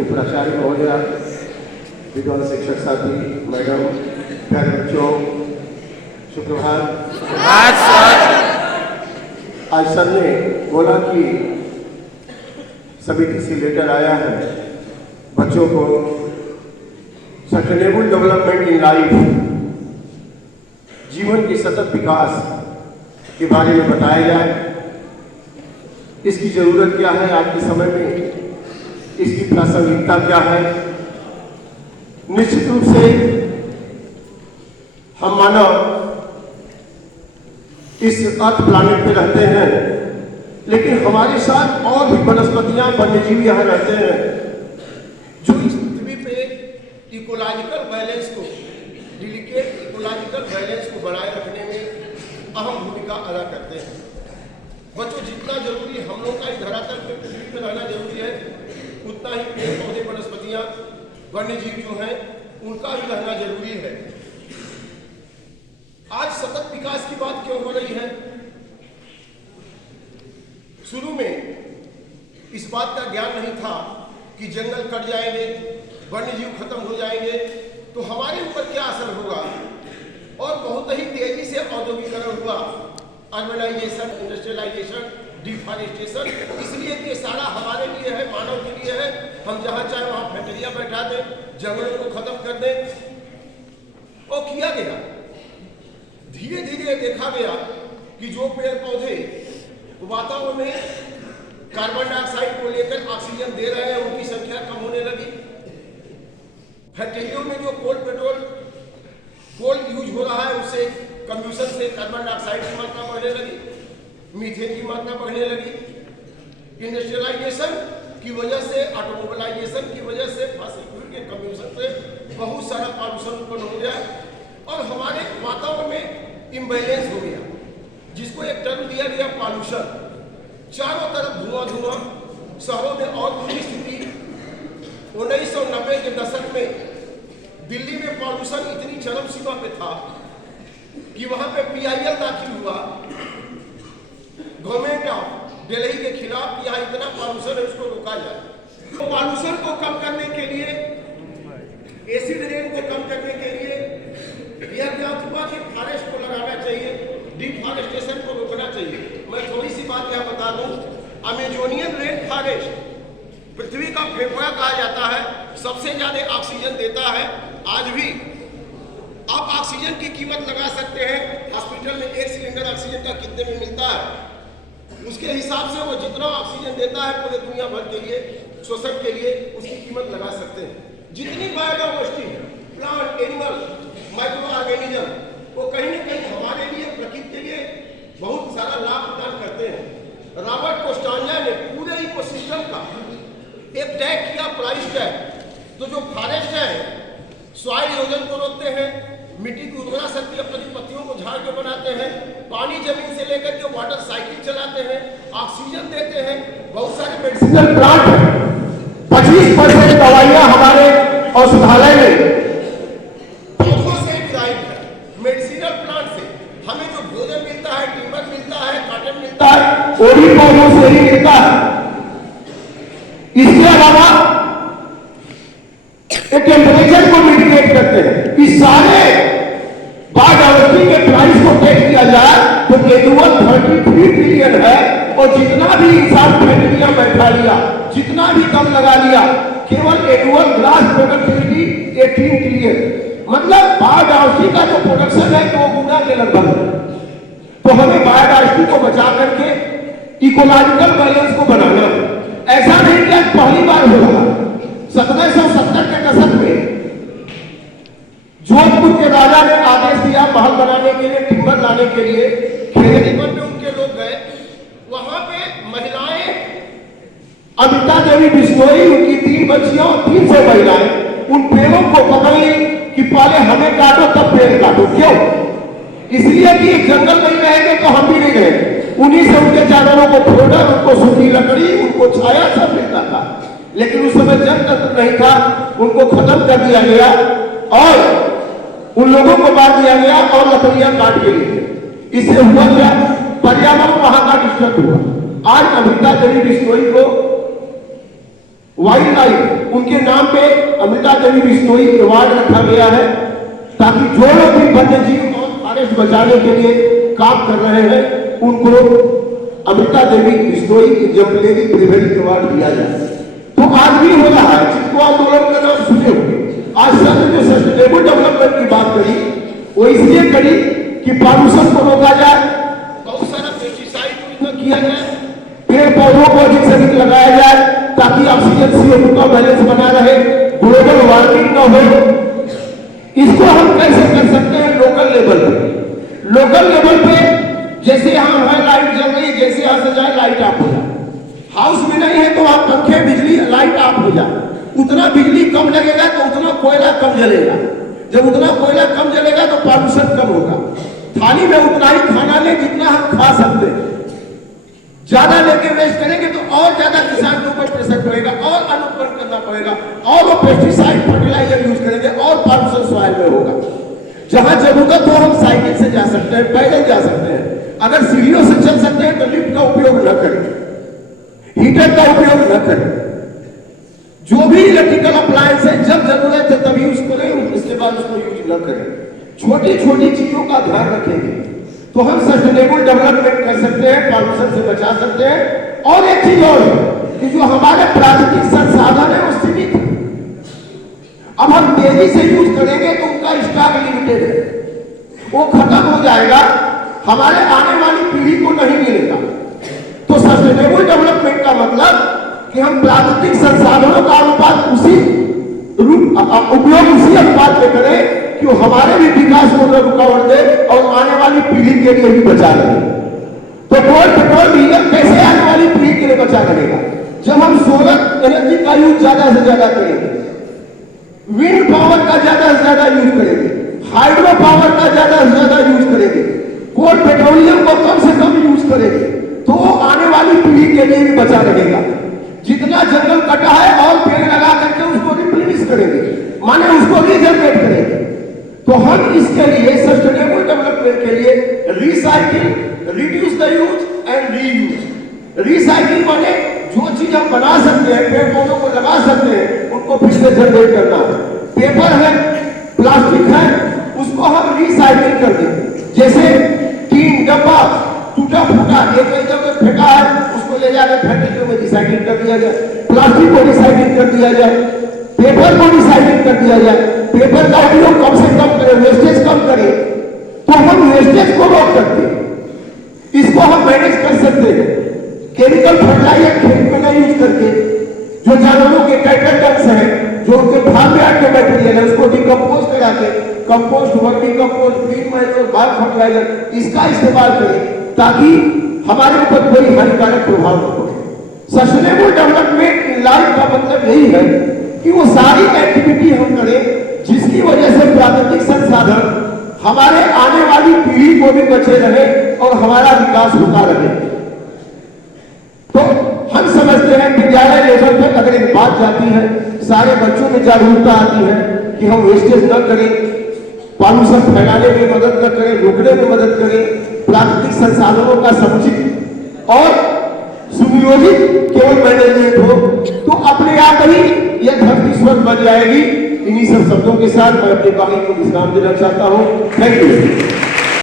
उपराचार्य महोदया, विद्वान शिक्षक साथी, मैडम, प्यारे बच्चों, सुप्रभात। आज सर ने बोला कि समिति से लेटर आया है बच्चों को सस्टेनेबल डेवलपमेंट इन लाइफ, जीवन के सतत विकास के बारे में बताया जाए। इसकी जरूरत क्या है आज के समय में, इसकी प्रासंगिकता क्या है। निश्चित रूप से हम मानव इस अर्थ प्लानेट पे रहते हैं, लेकिन हमारे साथ और भी वनस्पतियां, वन्यजीव यहाँ रहते हैं जो इस पृथ्वी पे इकोलॉजिकल बैलेंस को, डेलिकेट इकोलॉजिकल बैलेंस को बनाए रखने में अहम भूमिका अदा करते हैं। बच्चों, जितना जरूरी हम लोग का इस धरातल पे पृथ्वी पे रहना जरूरी है, उतना ही पेड़ पौधे, वनस्पतियां, वन्यजीव जो हैं उनका भी रहना जरूरी है। आज सतत विकास की बात क्यों हो रही है? शुरू में इस बात का ज्ञान नहीं था कि जंगल कट जाएंगे, वन्यजीव खत्म हो जाएंगे तो हमारे ऊपर क्या असर होगा, और बहुत ही तेजी से औद्योगिकरण हुआ, अर्बनाइजेशन, इंडस्ट्रियलाइजेशन, डिफॉरेस्टेशन, इसलिए कि सारा हमारे लिए है, मानव के लिए है। हम जहां चाहे वहां फैक्ट्रियां बैठा दें, जंगलों को खत्म कर दें। और किया गया, धीरे धीरे देखा गया कि जो पेड़ पौधे वातावरण में कार्बन डाइऑक्साइड को लेकर ऑक्सीजन दे रहे हैं उनकी संख्या कम होने लगी। फैक्ट्रियों में जो कोल यूज हो रहा है उससे, कंब्यूशन से कार्बन डाइऑक्साइड की मात्रा बढ़ने लगी, मीथेन की मात्रा बढ़ने लगी। इंडस्ट्रियलाइजेशन की वजह से, ऑटोमोबाइलाइजेशन की वजह से, फॉसिल फ्यूल के कंब्यूशन से बहुत सारा पॉल्यूशन उत्पन्न हो गया और हमारे वातावरण में इम्बैलेंस हो गया, जिसको एक टर्म दिया गया पॉल्यूशन। चारों तरफ धुआं, शहरों में और बुरी स्थिति। 1990 के दशक में दिल्ली में पॉल्यूशन इतनी चरम सीमा पे था कि वहां पे PIL दाखिल हुआ गवर्नमेंट ऑफ दिल्ली के खिलाफ कि यहाँ इतना पॉल्यूशन है, उसको रोका जाए। तो पॉल्यूशन को कम करने के लिए, एसिड रेन को कम करने के लिए यह ज्ञात हुआ कि फॉरेस्ट को लगाना चाहिए, डिफॉरेस्टेशन को रोकना चाहिए। मैं थोड़ी सी बात यहाँ बता दूं, अमेजोनियन रेन फॉरेस्ट पृथ्वी का फेफड़ा कहा जाता है, सबसे ज्यादा ऑक्सीजन देता है। आज भी आप ऑक्सीजन की कीमत लगा सकते हैं, हॉस्पिटल में एक सिलेंडर ऑक्सीजन का कितने में मिलता है, उसके हिसाब से वो जितना ऑक्सीजन देता है पूरे दुनिया भर के लिए, शोषण के लिए, उसकी कीमत लगा सकते हैं। जितनी बायोडाइवर्सिटी है, प्लांट, एनिमल, माइक्रो ऑर्गेनिज्म, वो कहीं न कहीं हमारे लिए, प्रकृति के लिए बहुत सारा लाभ प्रदान करते हैं। रॉबर्ट कोस्टांजा ने पूरे इकोसिस्टम का एक टैग किया, प्राइस टैग। तो जो फॉरेस्ट है सॉइल इरोजन को रोकते हैं, मिट्टी की उर्वरा शक्ति अपनी पत्तियों को झाड़ के बनाते हैं, पानी जमीन से लेकर के वाटर साइकिल चलाते हैं, ऑक्सीजन देते हैं, बहुत सारे मेडिसिनल प्लांट हैं। 25% दवाइयां हमारे औषधालय में पौधों से डिराइव है, मेडिसिनल प्लांट से। हमें जो भोजन मिलता है, टिम्बर मिलता है, कॉटन मिलता है, वो भी पौधों से ही मिलता है। इसके अलावा टेम्परेचर को मिटिगेट करते हैं। इस सारे बायोडाइवर्सिटी के प्राइस को टेस्ट किया जाए तो केवल 33 ट्रिलियन है, और जितना भी इंसान फैक्ट्रियां बैठा लिया, जितना भी कम लगा लिया, केवल एनुअल ग्रास प्रोडक्टिविटी 18 ट्रिलियन। मतलब बायोडाइवर्सिटी का जो प्रोडक्शन है तो गुना के लगभग है। तो हमें बायोडाइवर्सिटी को बचा करके इकोलॉजिकल बैलेंस को बनाना है। ऐसा नहीं कि आज पहली बार हो रहा, 1770 के दशक में जोधपुर के राजा ने आदेश दिया महल बनाने के लिए, टिम्बर लाने के लिए। खेरीवन में उनके लोग गए, वहां पे महिलाएं, अमिता देवी बिश्नोई, उनकी 3 बच्चियां और 300 महिलाएं उन पेड़ों को पकड़ ली कि पहले हमें काटो तब पेड़ काटो। क्यों? इसलिए कि जंगल नहीं रहेंगे तो हम भी नहीं रहेंगे। उन्हीं से उनके जानवरों को फोड़ा, उनको सूखी लकड़ी, उनको छाया सब मिलता था। लेकिन उस समय जनतंत्र नहीं था, उनको खत्म कर दिया गया और उन लोगों को मार दिया गया और लकड़ियां काट के लिए। इससे हुआ क्या? पर्यावरण वहां का डिस्टर्ब हुआ। आज अमृता देवी बिश्नोई को वाइल्ड लाइफ उनके नाम पे अमृता देवी बिश्नोई अवार्ड रखा गया है, ताकि जो लोग भी वन्य जीव और फॉरेस्ट बचाने के लिए काम कर रहे हैं उनको Amrita Devi Bishnoi exemplary prevent award दिया जाए। तो आज भी हो रहा है, चिपको आंदोलन का नाम सुने होंगे। आज सर ने जो सस्टेनेबल डेवलपमेंट की बात करी वो इसलिए करी कि पॉल्यूशन को रोका जाए, बहुत सारा पेस्टिसाइड यूज न किया जाए, पेड़ पौधों को अधिक से अधिक लगाया जाए ताकि ऑक्सीजन CO2 का बैलेंस बना रहे, ग्लोबल वार्मिंग न हो। इसको हम कैसे कर सकते हैं? लोकल लेवल पे। लोकल लेवल पे जैसे यहाँ हमारी लाइट जल रही, जैसे यहाँ से जाए लाइट ऑफ हो जाए, हाउस में नहीं है तो आप पंखे बिजली लाइट ऑफ हो जाए, उतना बिजली कम लगेगा तो उतना कोयला कम जलेगा, जब उतना कोयला कम जलेगा तो पॉल्यूशन कम होगा। थाली में उतना ही खाना ले जितना हम खा सकते हैं, ज्यादा लेके वेस्ट करेंगे तो और ज्यादा किसान के ऊपर प्रेशर पड़ेगा और अनुकूलन करना पड़ेगा और वो पेस्टिसाइड फर्टिलाइजर यूज करेंगे और पॉल्यूशन सॉइल में होगा। जहां जरूरत हो हम साइकिल से जा सकते हैं, पैदल जा सकते हैं, अगर सीढ़ियों से चल सकते हैं तो लिफ्ट का उपयोग न करें, हीटर का उपयोग न करें। जो भी इलेक्ट्रिकल अप्लायंस है जब जरूरत है तभी यूज करें, इसके बाद उसको यूज न करें। छोटी छोटी चीजों का ध्यान रखेंगे तो हम सस्टेनेबल डेवलपमेंट कर सकते हैं, पॉल्यूशन से बचा सकते हैं। और एक चीज और कि जो हमारे प्राकृतिक संसाधन है वो सीमित है, अब हम तेजी से यूज करेंगे तो उनका स्टॉक लिमिटेड है, वो खत्म हो जाएगा, हमारे आने वाली पीढ़ी को नहीं मिलेगा। तो सस्टेनेबल डेवलपमेंट का मतलब कि हम प्राकृतिक संसाधनों का अनुपात उसी उपयोग उसी अनुपात में करें कि वो हमारे भी विकास को न रुकावट दे और आने वाली पीढ़ी के लिए भी बचा रहे। तो पेट्रोल डीजल कैसे आने वाली पीढ़ी के लिए बचा रहेगा? जब हम सोलर एनर्जी का यूज ज्यादा से ज्यादा करेंगे, विंड पावर का ज्यादा से ज्यादा यूज करेंगे, हाइड्रो पावर का ज्यादा से ज्यादा यूज करेंगे, कोल पेट्रोलियम को कम से कम यूज करेंगे तो आने वाली पीढ़ी के लिए भी बचा रहेगा। जितना जंगल कटा है और पेड़ लगा करके उसको रिप्लेनिश करेंगे, माने उसको रीजनरेट करेंगे। तो हम इसके लिए सस्टेनेबल डेवलपमेंट के लिए recycle, reduce the use and reuse. Recycle माने जो चीज हम बना सकते हैं, पेड़ पौधों को लगा सकते हैं, उनको फिर से जनरेट करना है। पेपर है, प्लास्टिक है, उसको हम रिसाइकिल कर दें। जैसे टीन डब्बा टूटा फूटा ये कहीं जगह फेंका है, उसको ले जाकर फैक्ट्री में रिसाइकिल कर दिया जाए, प्लास्टिक को रिसाइकिल कर दिया जाए, पेपर को रिसाइकिल कर दिया जाए, पेपर का उपयोग कम से कम करें, वेस्टेज कम करें। तो हम वेस्टेज को रोक सकते हैं, इसको हम मैनेज कर सकते हैं। केमिकल फर्टिलाइजर खेत में नहीं यूज करके, जो जानवरों के कैटल डंग्स हैं, जो उनके फार्म यार्ड के मटेरियल है, उसको डिकम्पोज करा के compost, vermi compost, green manure, bio fertiliser इसका इस्तेमाल करें ताकि हमारे ऊपर कोई हानिकारक प्रभाव न पड़े। सस्टेनेबल डेवलपमेंट इन लाइफ का मतलब यही है कि वो सारी एक्टिविटी हम करें जिसकी वजह से प्राकृतिक संसाधन हमारे आने वाली पीढ़ी को भी बचे रहे और हमारा विकास होता रहे। तो हम समझते हैं विद्यालय लेवल पे अगर एक बात जाती है, सारे बच्चों में जागरूकता आती है कि हम वेस्टेज न करें, पॉल्यूशन फैलाने में मदद न करें, रोकने में मदद करें, प्राकृतिक संसाधनों का समुचित और सुनियोजित केवल मैनेजमेंट हो तो अपने आप ही यह धरती स्वर्ग बन जाएगी। इन्हीं सब शब्दों के साथ मैं अपनी बात को विश्राम देना चाहता हूँ। Thank you.